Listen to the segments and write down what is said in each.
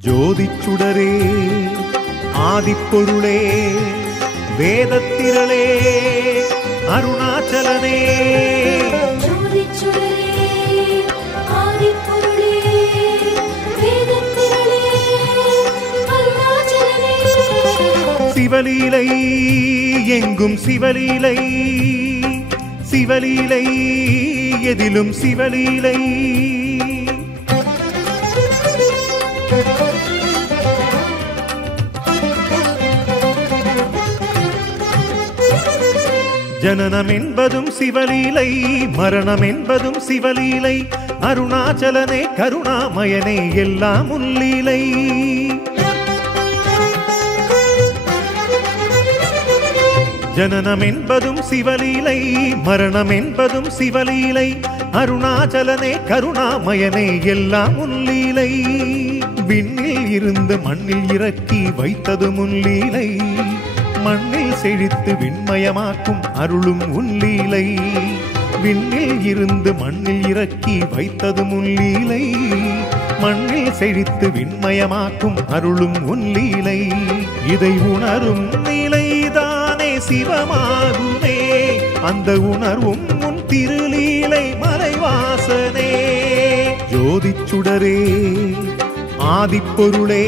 ஜோதிச்சுடரே ஆதிப்பொருளே வேதத்திரளே அருணாச்சலனே சிவலீலை எங்கும் சிவலீலை சிவலீலை எதிலும் சிவலீலை ஜனனம் என்பதும் சிவலீலை மரணம் என்பதும் சிவலீலை அருணாச்சலனே கருணாமயனே எல்லாம் உன்லீலை ஜனனம் என்பதும் சிவலீலை மரணம் என்பதும் சிவலீலை அருணாச்சலனே கருணாமயனே எல்லாம் உன்லீலை விண்ணில் இருந்து மண்ணில் இறக்கி வைத்தது முன்லீலை மண்ணில் செழித்து விண்மயமாக்கும் அருளும் உன்லீலை விண்ணில் இருந்து மண்ணில் இறக்கி வைத்தது முன்லீலை மண்ணில் செழித்து விண்மயமாக்கும் அருளும் உன்லீலை இதை உணரும் நிலைதானே சிவமாகுமே அந்த உணர்வும் உன் திருலீலை மலைவாசனே ஜோதிச்சுடரே ஆதிப்பொருளே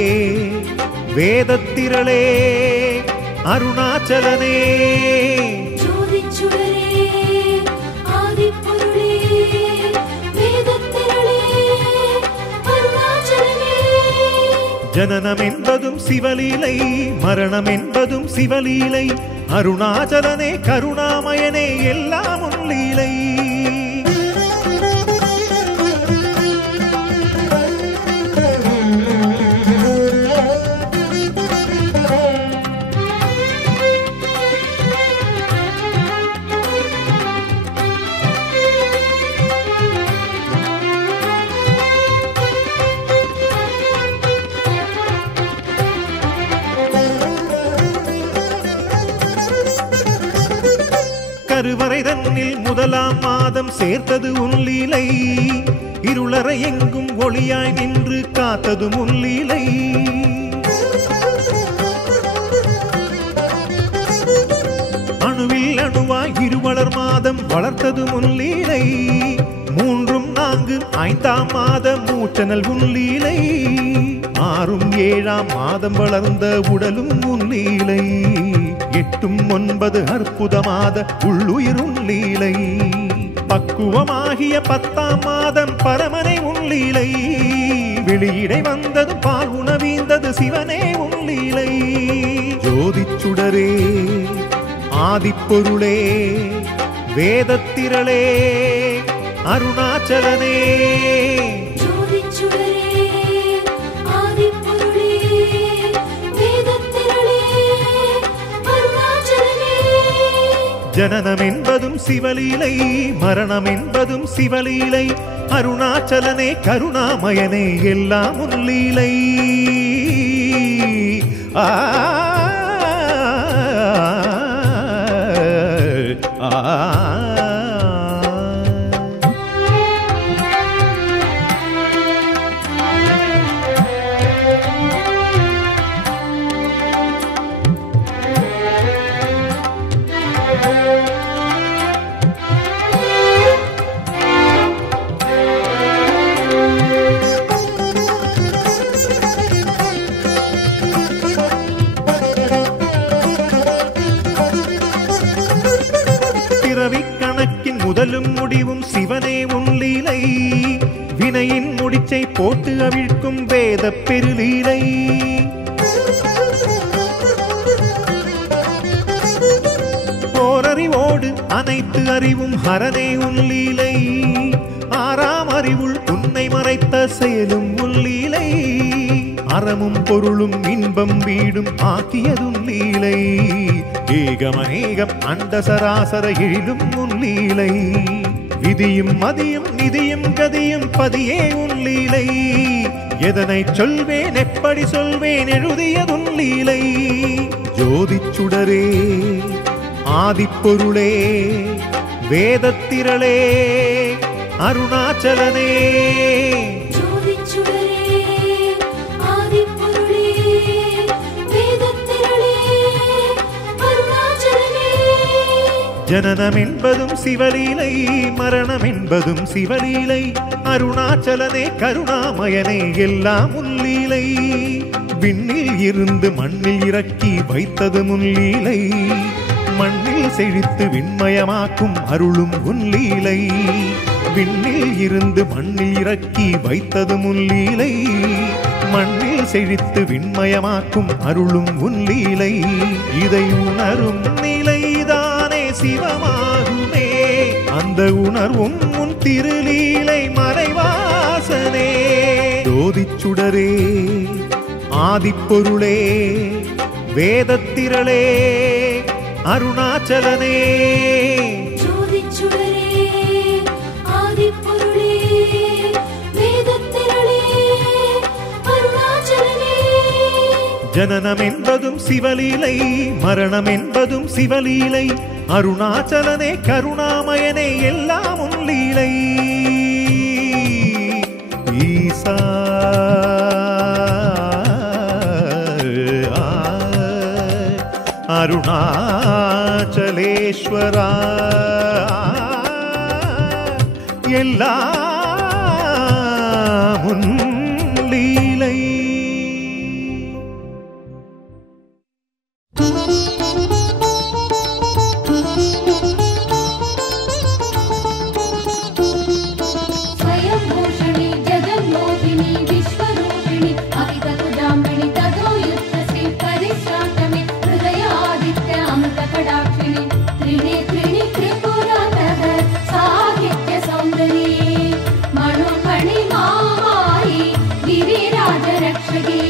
வேதத்திரளே அருணாச்சலனே ஜனனம் என்பதும் சிவலீலை மரணம் என்பதும் சிவலீலை அருணாச்சலனே கருணாமயனே எல்லாம் உன்லீலை கருவறை தன்னில் முதலாம் மாதம் சேர்த்தது உன்லீலை இருளறை எங்கும் ஒளியாய் நின்று காத்தது முன்லீலை அணுவில் அணுவாய் இருவளர் மாதம் வளர்த்தது முன்லீலை மூன்றும் நான்கு ஐந்தாம் மாதம் மூச்சனல் உன்லீலை ஆறும் ஏழாம் மாதம் வளர்ந்த உடலும் உன்லீலை எட்டும் ஒன்பது அற்புதமாத உள்ளுயிர் உன்லீலை பக்குவமாகிய பத்தாம் மாதம் பரமனை உன்லீலை வெளியிடை வந்தது பால் உணவீந்தது சிவனே உன்லீலை ஜோதிச்சுடரே ஆதிப்பொருளே வேதத்திரளே அருணாச்சலனே ஜனனம் என்பதும் சிவலீலை மரணம் என்பதும் சிவலீலை அருணாச்சலனே கருணாமயனே எல்லாம் உன்லீலை ஆ கணக்கின் முதலும் முடிவும் சிவனே உன்லீலை வினையின் முடிச்சை போட்டு அவிழ்க்கும் வேத பெருலீலை ஓரறிவோடு அனைத்து அறிவும் ஹரனே உன்லீலை ஆறாம் அறிவுள் உன்னை மறைத்த செயலும் உன்லீலை அறமும் பொருளும் இன்பம் வீடும் ஆக்கியதும் லீலை ஏகமநேகம் அண்ட சராசர எழிலும் உன்லீலை விதியும் மதியும் நிதியும் கதியும் பதியே உன்லீலை எதனை சொல்வேன் எப்படி சொல்வேன் எழுதியதும் லீலை ஜோதிச்சுடரே ஆதிப்பொருளே வேதத்திரளே அருணாச்சலனே ஜோதிச்சுடரே ஆதி ஜனனம் என்பதும் சிவலீலை, மரணம் என்பதும் சிவலீலை. அருணாச்சலனே கருணாமயனே எல்லாம் உன்லீலை. விண்ணில் இருந்து மண்ணில் இறக்கி வைத்தது முன்லீலை. மண்ணில் செழித்து விண்மயமாக்கும் அருளும் உன்லீலை. விண்ணில் இருந்து மண்ணில் இறக்கி வைத்தது முன்லீலை. மண்ணில் செழித்து விண்மயமாக்கும் அருளும் உன்லீலை. இதை உணரும் நிலைதானே சிவமாகுமே. அந்த உணர்வும் உன் திருலீலை மறைவாசனே. ஜோதிச்சுடரே ஆதிப்பொருளே வேதத்திரளே அருணாச்சலனே. ஜோதிச்சுடரே ஆதிப்பொருளே வேதத்திரளே அருணாச்சலனே. ஜனனம் என்பதும் சிவலீலை, மரணம் என்பதும் சிவலீலை. அருணாச்சலனே கருணாமயனே எல்லாம் உன்லீலை. ஈசா அருணாச்சலேஸ்வரா எல்லாம் உன்லீலை. स्वयंभूषिणी जगन्मोहिनी विश्वरूपिणी अभिततुजाम्बिनी तदोयुक्तश्री परिश्रान्तमे हृदयादित्य अमृतकटाक्षिणी त्रिनेत्रिणी त्रिपुरातः साहित्य सौन्दर्ये मनोमणि मामायि गिरिराजरक्षगे.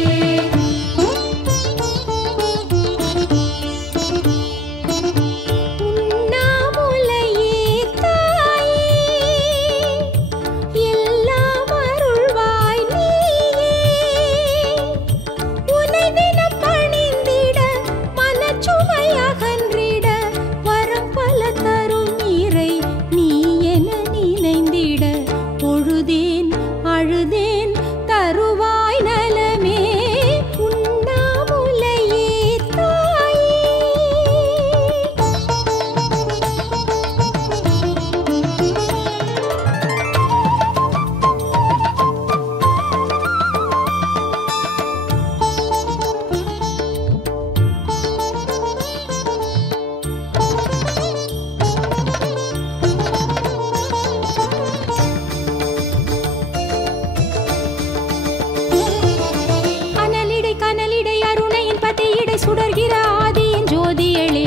சுடர்கிற ஆதியின் ஜோதியளே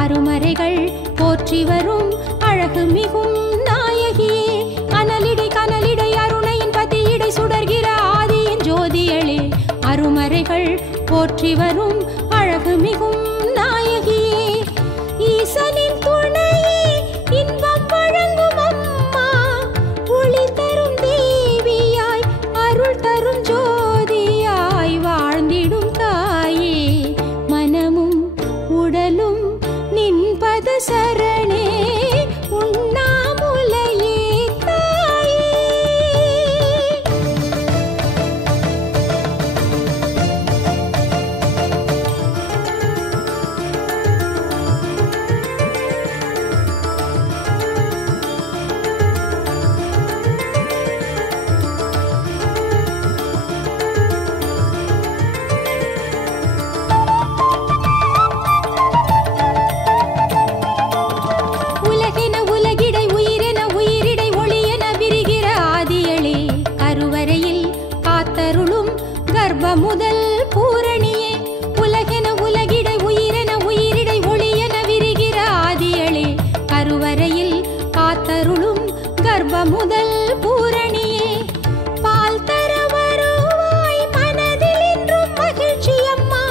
அருமறைகள் போற்றி வரும் அழகு மிகும் நாயகியே. கனலிடை கனலிடை அருணையின் பதியிடை சுடர்கிற ஆதியின் ஜோதியளே அருமறைகள் போற்றி வரும் அழகு மிகும் நாயகியே. ஈசனின் துணையே இன்பம் வழங்கும் அம்மா, ஒளி தரும் தேவியாய் அருள் தரும் ஜோதியாய் வாழ்ந்திடும் தாயே. மனமும் உடலும் நின்பத சரணே உண்ணாமுலையே தாயே. முதல் பூரணியே உலகென உலகிடை உயிரென உயிரிடை ஒளியென விரிகிற ஆதியளே கருவறையில் காத்தருளும் கர்ப்ப முதல் பூரணியே. பால் தர வருவாய் மனதில் என்றும் மகிழ்ச்சி அம்மா,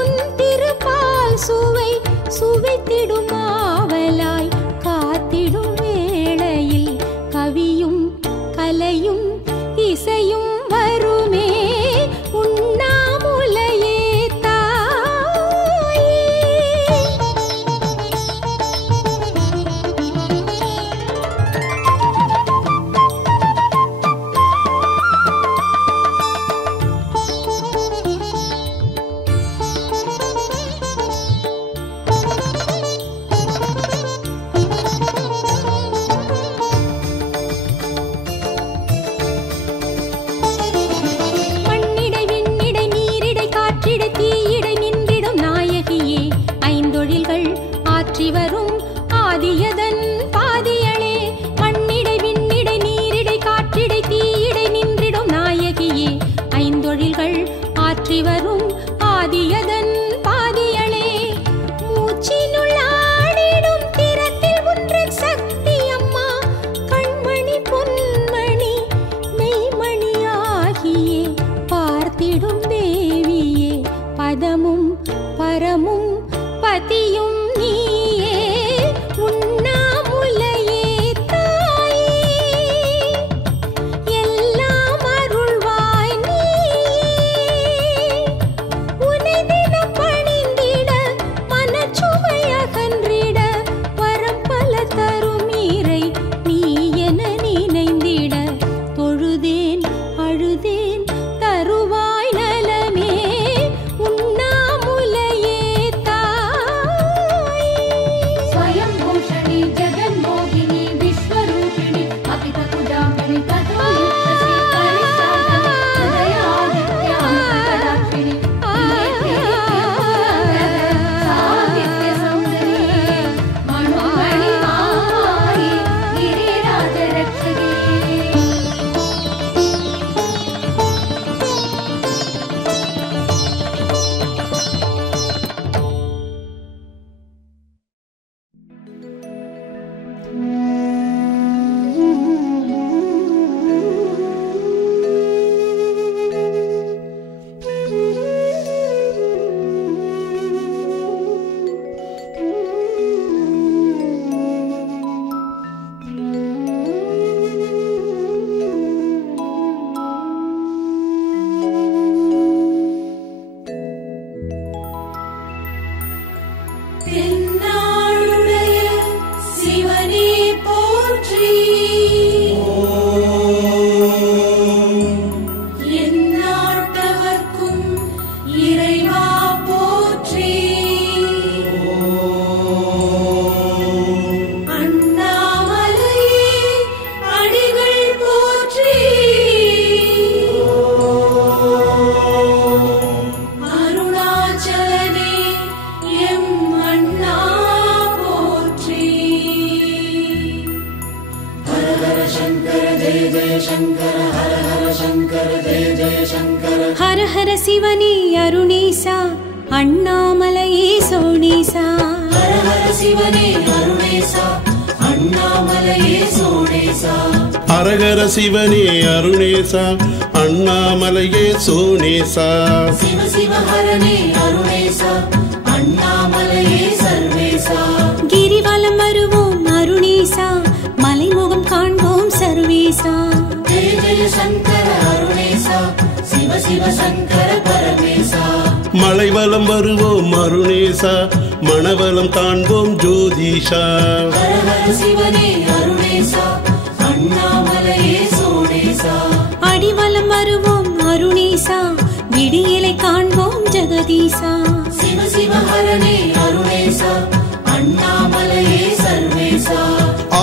உன் திருப்பால் சுவை சுவைத்திடும் ஆவலாய் காத்திடும் வேளையில் கவியும் கலையும் இசையும் வருமே உண்ணாமுலையே தாயே. ध्याम्यणि ततो युक्तसे परिश्रान्तमे हृदयादित्यामृतकटाक्षिणि साहित्यसौन्दर्ये मनोमणिमायि गिरिराजरक्षके தென்னாடுடைய சிவனே போற்றி எந்நாட்டவர்க்கும் இறைவா போற்றி அண்ணாமலையே அடிகள் போற்றி அருணாச்சலனே எம் அண்ணா போற்றி ஹர ஹர சங்கர ஜெய ஜெய சங்கர ஹர ஹர சங்கர ஜெய ஜெய சங்கர ஹர ஹர சிவனே அருணேசா அண்ணாமலையே சோனேசா ஹர ஹர சிவனே அருணேசா அண்ணாமலையே சோனேசா அரகர சிவனே அருணேசா அண்ணாமலையே சோனேசா சிவ சிவ ஹரனே அருணேசா அண்ணாமலையே சர்வேசா கிரிவலம் வருவோம் அருணேசா மலைமுகம் காண்போம் சர்வேசா ஜெய ஜெய சங்கர அருணேசா சிவ சிவ சங்கர பரமேசா மலைவலம் வருவோம் அருணேசா மணவலம் காண்போம் ஜோதிஷா ஹர ஹர சிவனே அருணேசா அண்ணாமலையே சோனேசா அடிவலம் வருவோம் அருணேசா விடியலை காண்போம் ஜெகதீசா சிவ சிவ ஹரனே அருணேசா அண்ணாமலையே சர்வேசா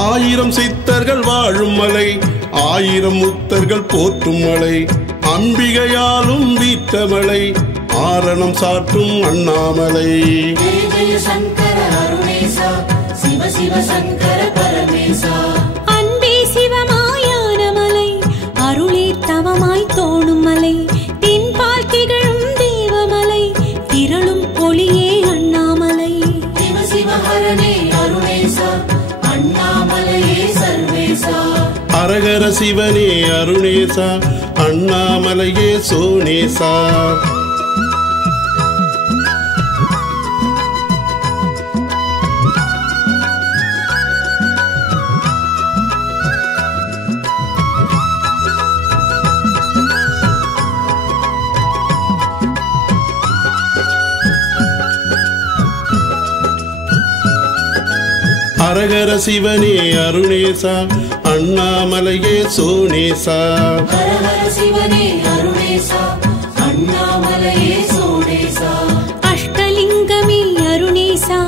ஆயிரம் சித்தர்கள் வாழும் மலை ஆயிரம் முத்தர்கள் போற்றும் மலை அம்பிகையாலும் வீட்ட மலை ஆரணம் சாற்றும் அண்ணாமலை ஜெய ஜெய சங்கர அருணேசா சிவ சிவ சங்கர பரமேசா அன்பே சிவமாயான மலை அருளே தவமாய் தோணும் மலை தென்பால் திகழும் தேவமலை திரளும் ஒளியே அண்ணாமலை சிவ சிவ ஹரனே அருணேசா அண்ணாமலையே சர்வேசா அரகர சிவனே அருணேசா அண்ணாமலையே சோனேசா அரகர சிவனே அருணேசா அண்ணாமலையே சோனேசா ஹர ஹர சிவனே அருணேசா அண்ணாமலையே சோனேசா அஷ்டலிங்கமே அருணேசா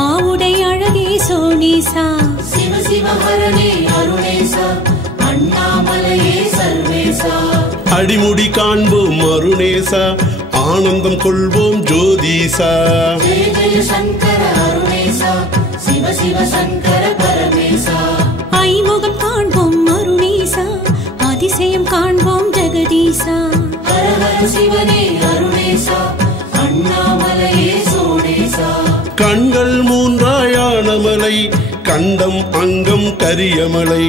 ஆவுடை அழகே சோனேசா சிவ சிவ ஹரனே அருணேசா அண்ணாமலையே சர்வேசா அடிமுடி காண்போம் அருணேசா ஆனந்தம் கொள்வோம் ஜோதிசா ஜெய ஜெய சங்கர அருணேசா சிவ சிவ சங்கர பரமேசா ஐமுகம் காண்போம் அருணேசா அதிசயம் காண்போம் ஜெகதீசா ஹர ஹர சிவனே அருணேசா அண்ணாமலையே சோனேசா கண்கள் மூன்றாயான மலை கண்டம் அங்கம் கரியமலை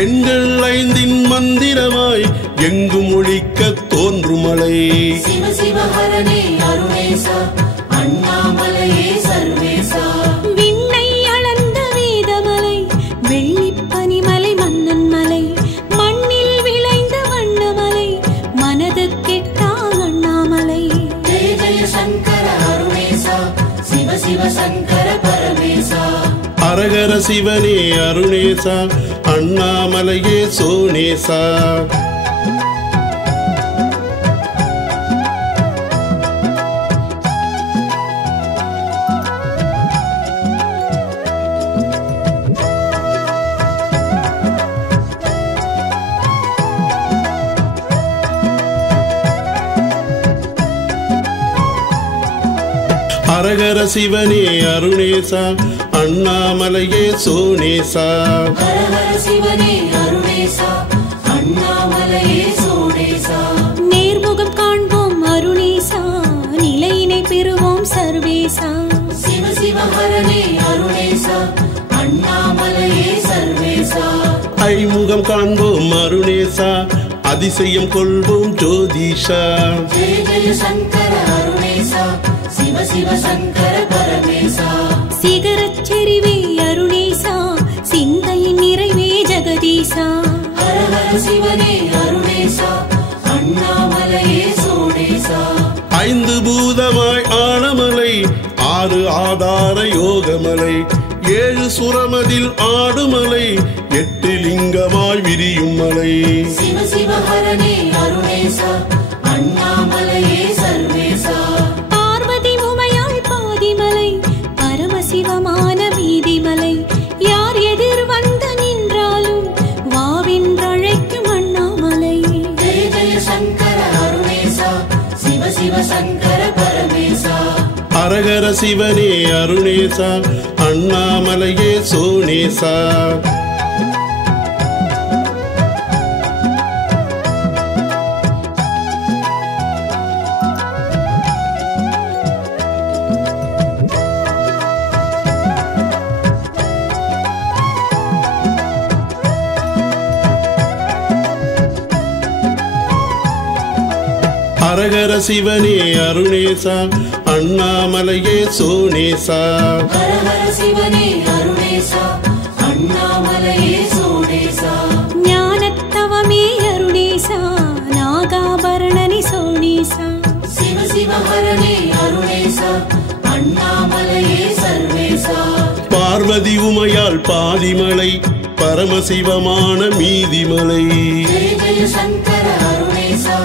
எண்கள் ஐந்தின் மந்திரமாய் எங்கும் ஒழிக்க தோன்றுமலை சிவ சிவ ஹரனே அருணேசா அண்ணாமலையே சர்வேசா விண்ணை அளந்த வேதமலை வெள்ளிப் பனிமலை மன்னன் மலை மண்ணில் விளைந்த வண்ணமலை மனது கெட்டா அண்ணாமலை ஜெய ஜெய சங்கர அருணேசா சிவ சிவ சங்கர பரமேசா அரகர சிவனே அருணேசா அண்ணாமலையே சோனேசா ஹரஹர சிவனே அருணேசா அண்ணாமலையே சோனேசா ஹர ஹர சிவனே அருணேசா அண்ணாமலையே சோனேசா நேர்முகம் காண்போம் அருணேசா நிலையினை பெறுவோம் சர்வேசா சிவ சிவ ஹரனே அருணேசா அண்ணாமலையே சர்வேசா ஐமுகம் காண்போம் அருணேசா அதிசயம் கொள்வோம் ஜோதிஷா ஜெய ஜெய சங்கர அருணேசா சிவ சிவ சங்கர பரமேசா சிகரச் செறிவே அருணேசா சிந்தையின் நிறைவே ஜெகதீசா ஹர ஹர சிவனே அருணேசா அண்ணாமலையே சோனேசா ஐந்து பூதமாய் ஆனமலை ஆறு ஆதார யோகமலை ஏழு சுரமதில் ஆடுமலை எட்டு லிங்கமாய் விரியும் மலை சிவ சிவ ஹரனே அருணேசா அண்ணாமலையே சர்வேசா பார்வதி உமையாள் பாதிமலை பரமசிவமான வீதிமலை யார் எதிர் வந்து நின்றாலும் வாவென்றழைக்கும் அண்ணாமலை ஜெய ஜெய சங்கர அருணேசா சிவ சிவ சங்கர பரமேசா ஹரஹர சிவனே அருணேசா அண்ணாமலையே சோனேசா ஹரஹர சிவனே அருணேசா அண்ணாமலையே சோனேசா ஹர ஹர சிவனே அருணேசா அண்ணாமலையே சோனேசா ஞானத்தவமே அருணேசா நாகாபரணனி சோனேசா சிவ சிவ ஹரனே அருணேசா அண்ணாமலையே சர்வேசா பார்வதி உமையாள் பாதிமலை பரமசிவமான மீதிமலை ஜெய ஜெய சங்கர அருணேசா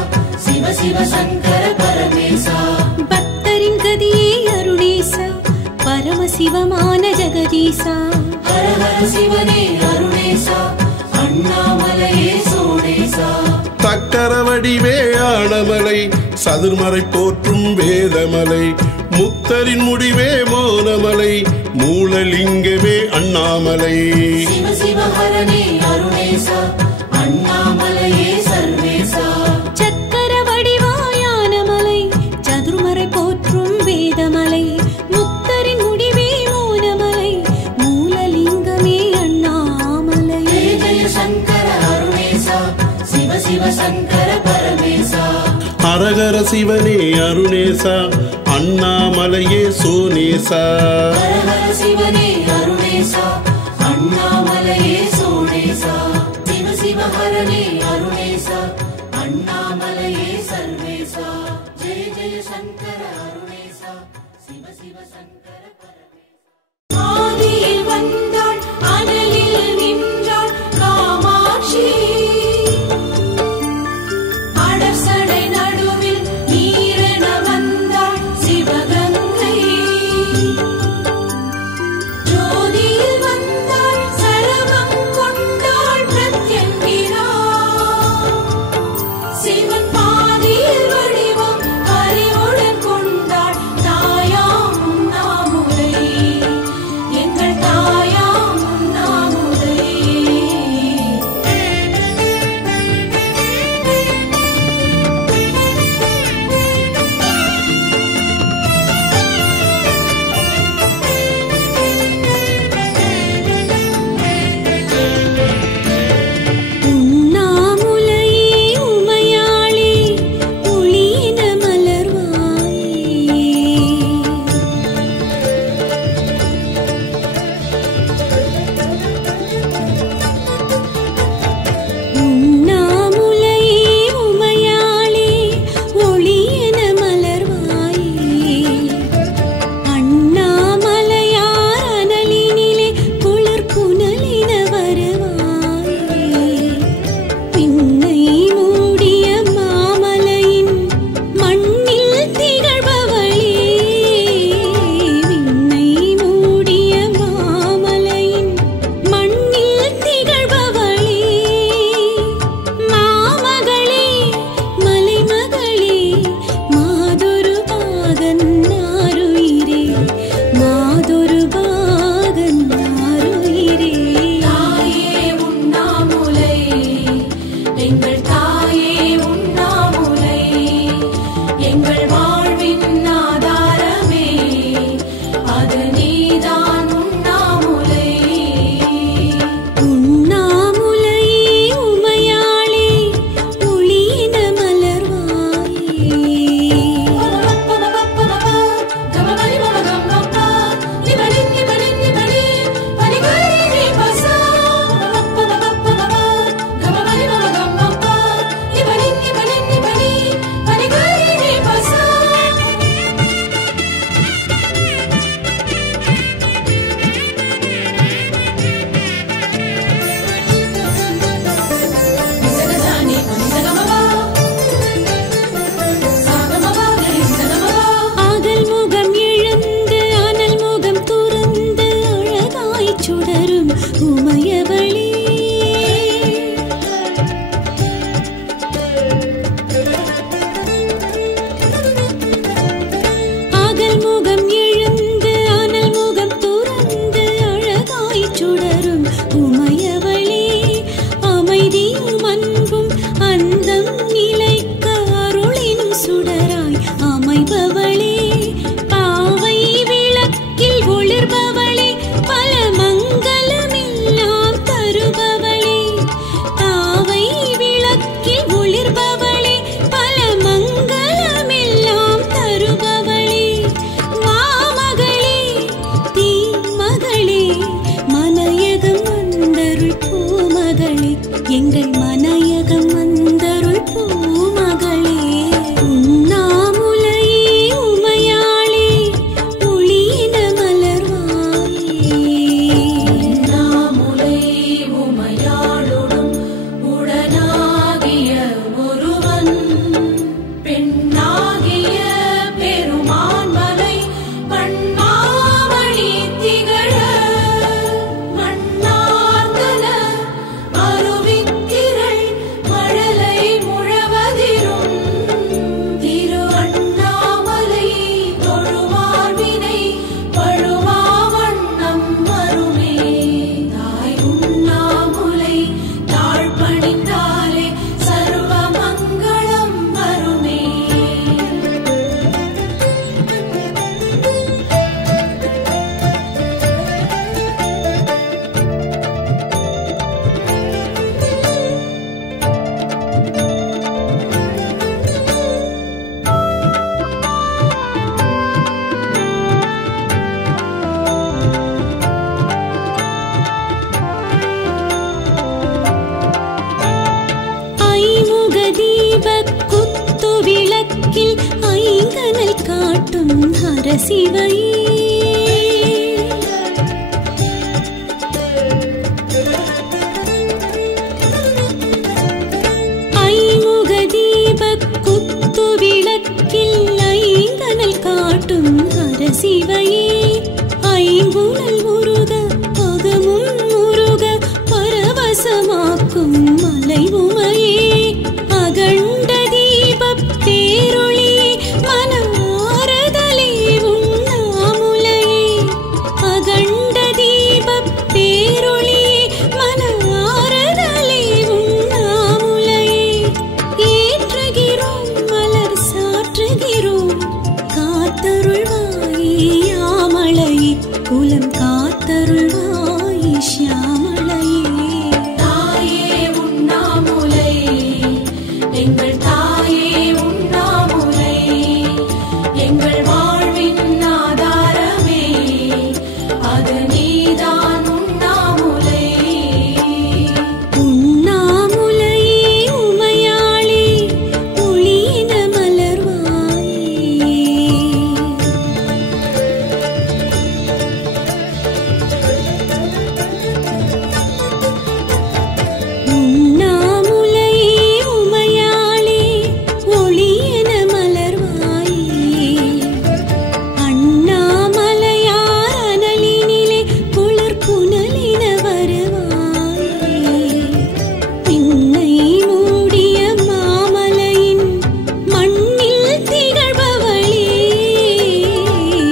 சிவ சிவ சங்கர பரமேசா பக்தரின் கதியே அருணேசா பரமசிவமான ஜெகதீசா ஹர ஹர சிவனே அருணேசா அண்ணாமலையே சோனேசா தக்கர வடிவே ஆனமலை சதுர்மறை போற்றும் வேதமலை முக்தரின் முடிவே மோனமலை மூலலிங்கமே அண்ணாமலை சிவ சிவ ஹரனே அருணேசா அண்ணாமலையே சர்வேசா சக்கர வடிவாயான மலை சதுர்மறை போற்றும் வேதமலை முக்தரின் முடிவே மோனமலை மூலலிங்கமே அண்ணாமலை ஜெய ஜெய சங்கர அருணேசா சிவ சிவ சங்கர பரமேசா ஹரஹர சிவனே அருணேசா அண்ணாமலையே சோனேசா ஹர ஹர சிவனே அருணேசா அண்ணாமலையே சோனேசா சிவ சிவ ஹரனே அருணேசா அண்ணாமலையே சர்வேசா ஜெய ஜெய சங்கர அருணேசா சிவ சிவ சங்கர பரமேசா ஆதியில் வந்தாள் அனலில் நின்றாள் காமாட்சி அடசடை நடுவில் நீரென வந்தாள் சிவகங்கை ஜோதியில் வந்தாள் சரவம் கொண்டாள் பிரத்யங்கிரா சிவன் பாதியில் வடிவம் அறிவுடன் கொண்டாள் தாயாம் உண்ணாமுலை உடனயகம் வந்தருள் பூமகளே உண்ணாமுலையே உமையாளே ஒளியின மலர்வாயே உண்ணாமுலை உமையாளோடும் உடனாகிய ஒருவன் பெண்ணாகிய பெருமான் மலை மண்மாமணி திகழ மண்ணார்ந்தன அருவித்திரள் மழலை முழவதிரும் திரு அண்ணாமலை தொழுவார்வினை பழுவா வண்ணம் வருமே தாய் உண்ணாமுலை தாழ்பணிந்தாலே சர்வ மங்களம் வருமே ஐமுக தீபக் குத்து விளக்கில் ஐங்கனல் காட்டும் ஹரசிவையே ஐமுக தீபக் குத்து விளக்கில் ஐங்கனல் காட்டும் ஹரசிவையே ஐம்புலல் முருக அகமும் முருக பரவசமாக்கும் மலை உமையே அகண்ட தீபப் பேரொளியே மனமாறுதலே உண்ணாமுலையே அகண்ட தீபப் பேரொளியே மனமாறுதலே உண்ணாமுலையே ஏற்றுகிறோம் மலர் சாற்றுகிறோம் காத்தருள்வாயே யாமளையே குலம் காத்தருள்வாயே ஷியாமளையே தாயே உண்ணாமுலை எங்கள் தாயே உண்ணாமுலை எங்கள் வாழ்வின் ஆதாரமே அது நீதான் உண்ணாமுலை உண்ணாமுலையே உமையாளே ஒளியின மலர்வாயே உண்ணாமுலையே உமையாளே ஒளியின மலர்வாயே அண்ணாமலையார் அனலினிலே குளிர் புனலின வருவாயே பின்னை மூடிய மாமலையின் மண்ணில் திகழ்பவளே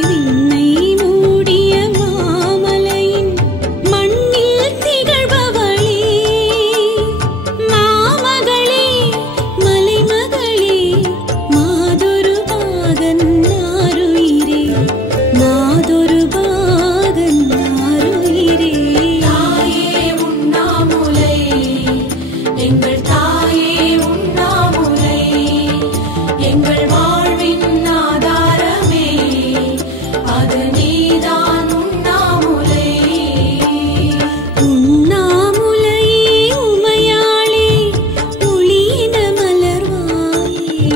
விண்ணை மூடிய மாமலையின் மண்ணில் திகழ்பவளே மாமகளே மலைமகளே மாதொரு பாகன் ஆருயிரே மாதொரு பாகன் ஆருயிரே தாயே உண்ணாமுலை எங்கள் தாயே உண்ணாமுலை எங்கள் வாழ்வின் ஆதாரமே அது நீதான் உண்ணாமுலை உண்ணாமுலையே உமையாளே ஒளியின மலர்வாயே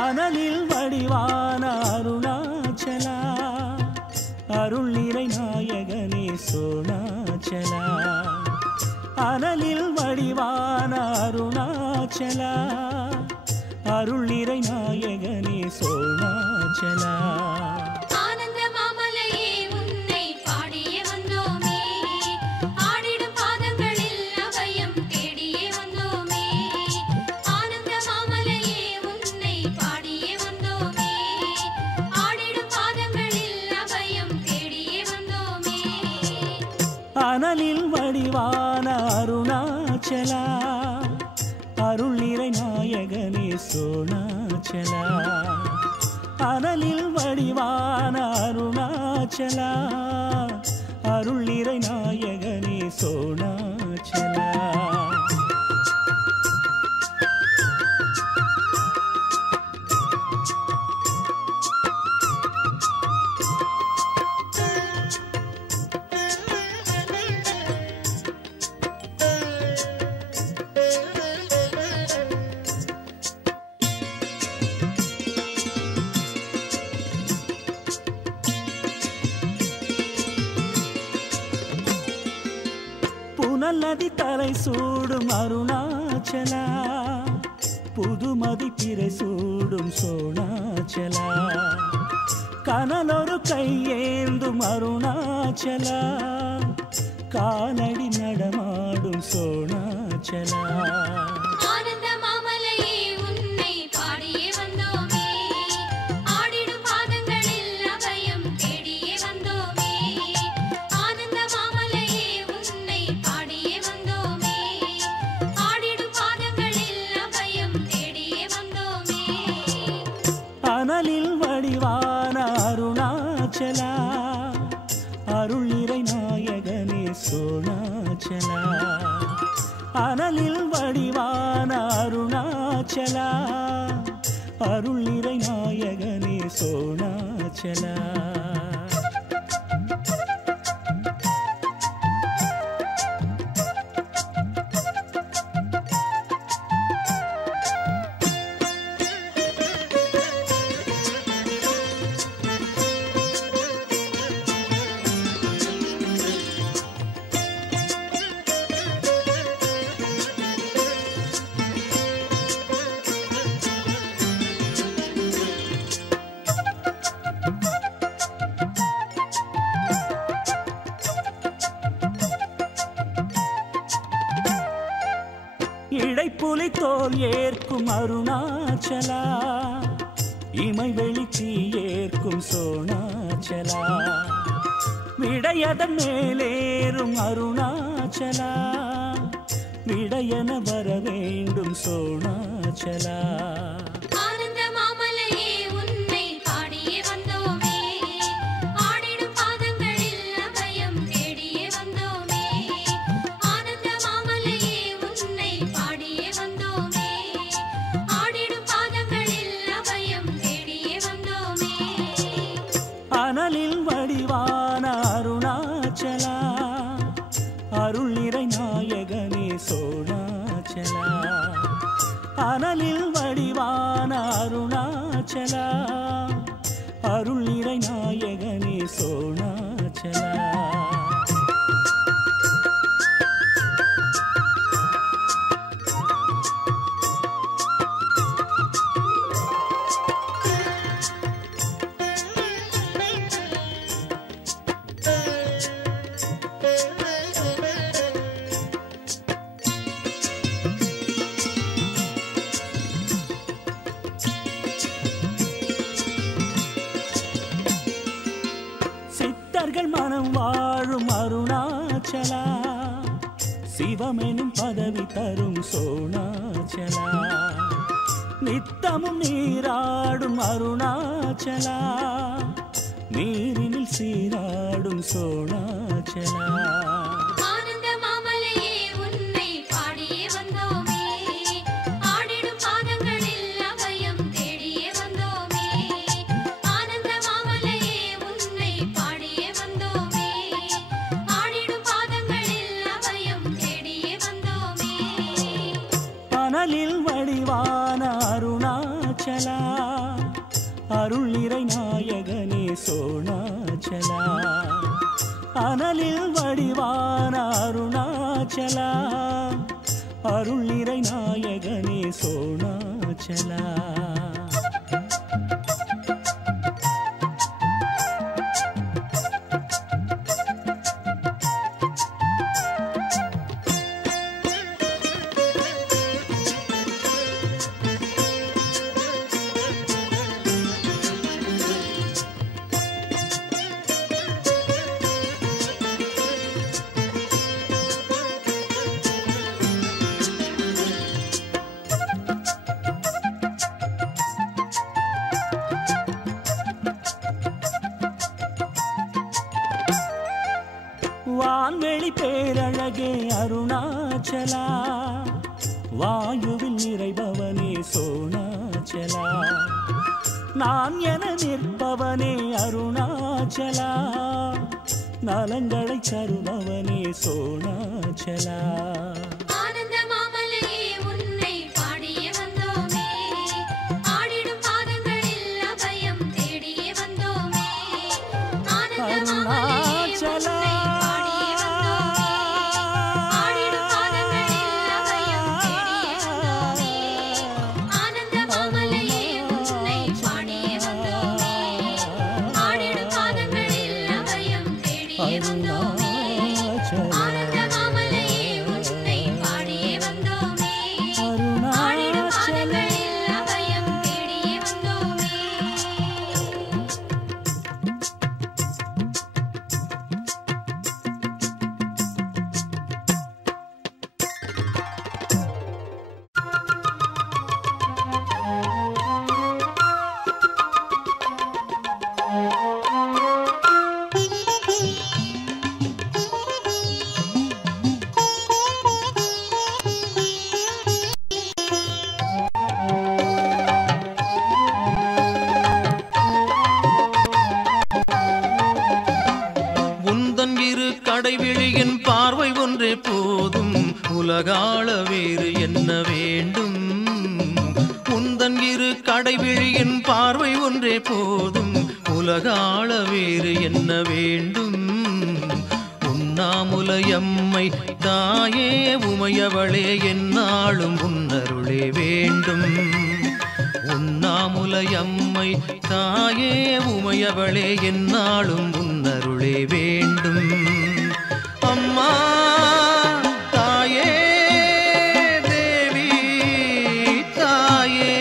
அனலில் வடிவான அருணாச்சலா அருள் நிறை நாயகனே சோணாச்சலா அனலில் வடிவான அருணாச்சலா அருள் நிறை நாயகனே சோணாச்சலா ஆனந்த மாமலையே உன்னை பாடியே வந்தோமே ஆடிடும் பாதங்களில் அபயம் தேடியே வந்தோமே ஆனந்த மாமலையே உன்னை பாடியே வந்தோமே அனலில் வடிவான அருணாச்சலா அருள் நிறை நாயகனே சோணாச்சலா அனலில் வடிவான அருணாச்சலா அருள் நிறை நாயகனே சோணாச்சலா புனல்லதி தலை சூடும் அருணாச்சலா புதுமதி பிறை சூடும் சோணாச்சலா கனலொரு கையேந்தும் அருணாச்சலா காலடி நடமாடும் சோணாச்சலா ஆனந்த மாமலையே உன்னை பாடியே வந்தோமே ஆடிடும் பாதங்களில் அபயம் தேடியே வந்தோமே ஆனந்த மாமலையே உன்னை பாடியே வந்தோமே ஆடிடும் பாதங்களில் அபயம் தேடியே வந்தோமே அனலில் வடிவான அருணாச்சலா அருள் நிறை நாயகனே சோணாச்சலா அனலில் வடிவான அருணாச்சலா அருள் நிறை நாயகனே சோணாச்சலா இடைப்புலி தோல் ஏற்கும் அருணாச்சலா இமை வெளிச்சி ஏற்கும் சோணாச்சலா விடையதன் மேலேறும் அருணாச்சலா விடையன வர வேண்டும் சோணாச்சலா ஆனந்த மாமலையே உன்னை பாடியே வந்தோமே ஆடிடும் பாதங்களில் அபயம் தேடியே வந்தோமே ஆனந்த மாமலையே உன்னை பாடியே வந்தோமே ஆடிடும் பாதங்களில் அபயம் தேடியே வந்தோமே அனலில் வடிவான அருணாச்சலா அருள் நிறை நாயகனே சோணாச்சலா அனலில் வடிவான அருணாச்சலா அருள் நிறை நாயகனே சோணாச்சலா சித்தர்கள் மனம் வாழும் அருணாச்சலா சிவமெனும் பதவி தரும் சோணாச்சலா நித்தமும் நீராடும் அருணாச்சலா நீரினில் சீராடும் சோணாச்சலா ஆனந்த மாமலையே உன்னை பாடியே வந்தோமே ஆடிடும் பாதங்களில் அபயம் தேடியே வந்தோமே ஆனந்த மாமலையே உன்னை பாடியே வந்தோமே ஆடிடும் பாதங்களில் அபயம் தேடியே வந்தோமே அனலில் வடிவான அருணாச்சலா அருள் நிறை நாயகனே சோணாச்சலா அனலில் வடிவான அருணாச்சலா அருள் நிறை நாயகனே சோணாச்சலா அழகே அருணாச்சலா வாயுவில் நிறைபவனே சோணாச்சலா நான் என நிற்பவனே அருணாச்சலா நலங்களை தருபவனே சோணாச்சலா ஆனந்த மாமலையே உன்னை பாடியே வந்தோமே ஆடிடும் பாதங்களில் அபயம் தேடியே வந்தோமே ஆனந்த மாமலையே உன்னை பாடியே வந்தோமே ஆடிடும் பாதங்களில் அபயம் தேடியே வந்தோமே ஆனந்த மாமலையே உன்னை பாடியே வந்தோமே ஆடிடும் பாதங்களில் அபயம் தேடியே வந்தோமே ஆனந்த மாமலையே உன்னை பாடியே வந்தோமே ஆடிடும் பாதங்களில் அபயம் தேடியே வந்தோமே உந்தன் இரு கடைவிழியின் பார்வை ஒன்றே போதும் உலகாள வேறு என்ன வேண்டும் உந்தன் இரு கடைவிழியின் பார்வை ஒன்றே போதும் உலகாள வேறு என்ன வேண்டும் உண்ணாமுலையம்மை தாயே உமையவளே என்னாலும் உன்னருளே வேண்டும் உண்ணாமுலையம்மை தாயே உமையவளே என்னாலும் உன்னருளே வேண்டும் அம்மா தாயே தேவி தாயே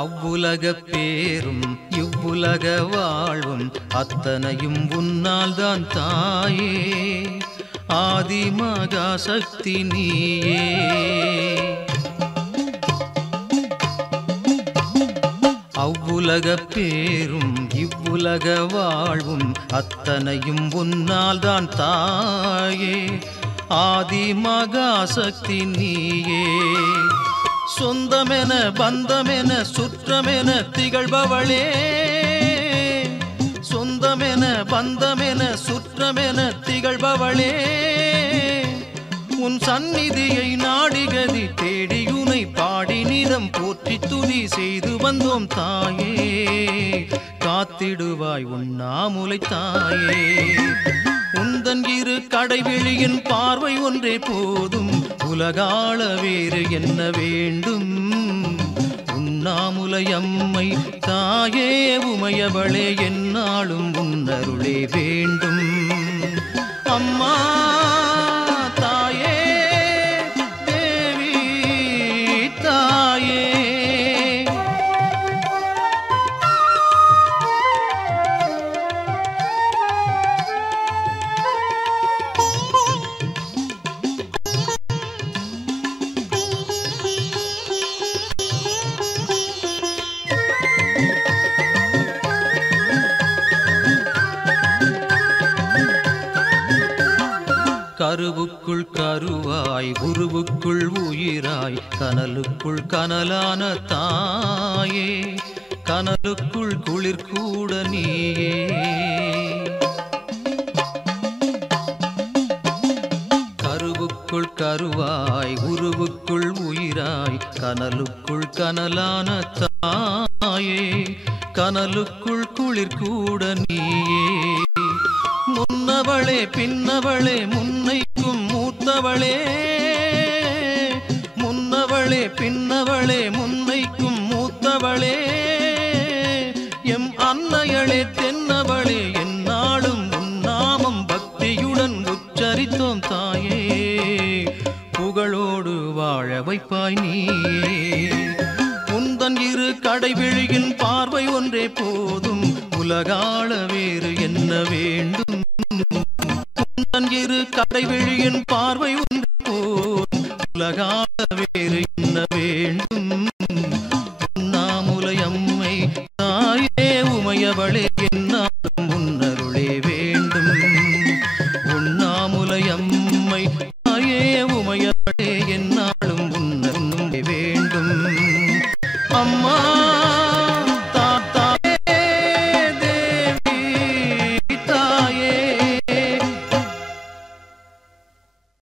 அவ்வுலக பேரும் இவ்வுலக வாழ்வும் அத்தனையும் உன்னால் தான் தாயே ஆதி மகா சக்தி நீயே அவ்வுலக பேரும் இவ்வுலக வாழ்வும் அத்தனையும் உன்னால் தான் தாயே ஆதி மகா சக்தி நீயே சொந்தமென பந்தமென சுற்றமென திகழ்பவளே சொந்தமென பந்தமென சுற்றமென திகழ்பவளே உன் சந்நிதியை நாடிகதி தேடியுனை பாடி நிதம் போற்றி துதி செய்து வந்தோம் தாயே காத்திடுவாய் உண்ணாமுலை தாயே உந்தன் இரு கடைவிழியின் பார்வை ஒன்றே போதும் உலகாள வேறு என்ன வேண்டும் உண்ணாமுலையம்மை தாயே உமையவளே என்னாலும் உன்னருளே வேண்டும் அம்மா தாயே தேவி தாயே கருவுக்குள் கருவாய் உருவுக்குள் உயிராய் கனலுக்குள் கனலான தாயே கனலுக்குள் குளிர் கூட நீயே கருவுக்குள் கருவாய் உருவுக்குள் உயிராய் கனலுக்குள் கனலான தாயே கனலுக்குள் குளிர் கூட நீயே முன்னவளே பின்னவளே முன்னைக்கும் மூத்தவளே முன்னவளே பின்னவளே முன்னைக்கும் மூத்தவளே எம் அன்னையளே தென்னவளே என்னாலும் உன்னாமம் பக்தியுடன் உச்சரித்தோம் தாயே புகழோடு வாழ வைப்பாய் நீயே உந்தன் இரு உலகாள வேறு என்ன வேண்டும் உந்தன் இரு கடைவெளியின் பார்வை ஒன்று போல் உலகாள வேறு என்ன வேண்டும் உண்ணாமுலை அம்மை தாயே உமையவளே என்னாலும் உன்னருளே வேண்டும் உண்ணாமுலை அம்மை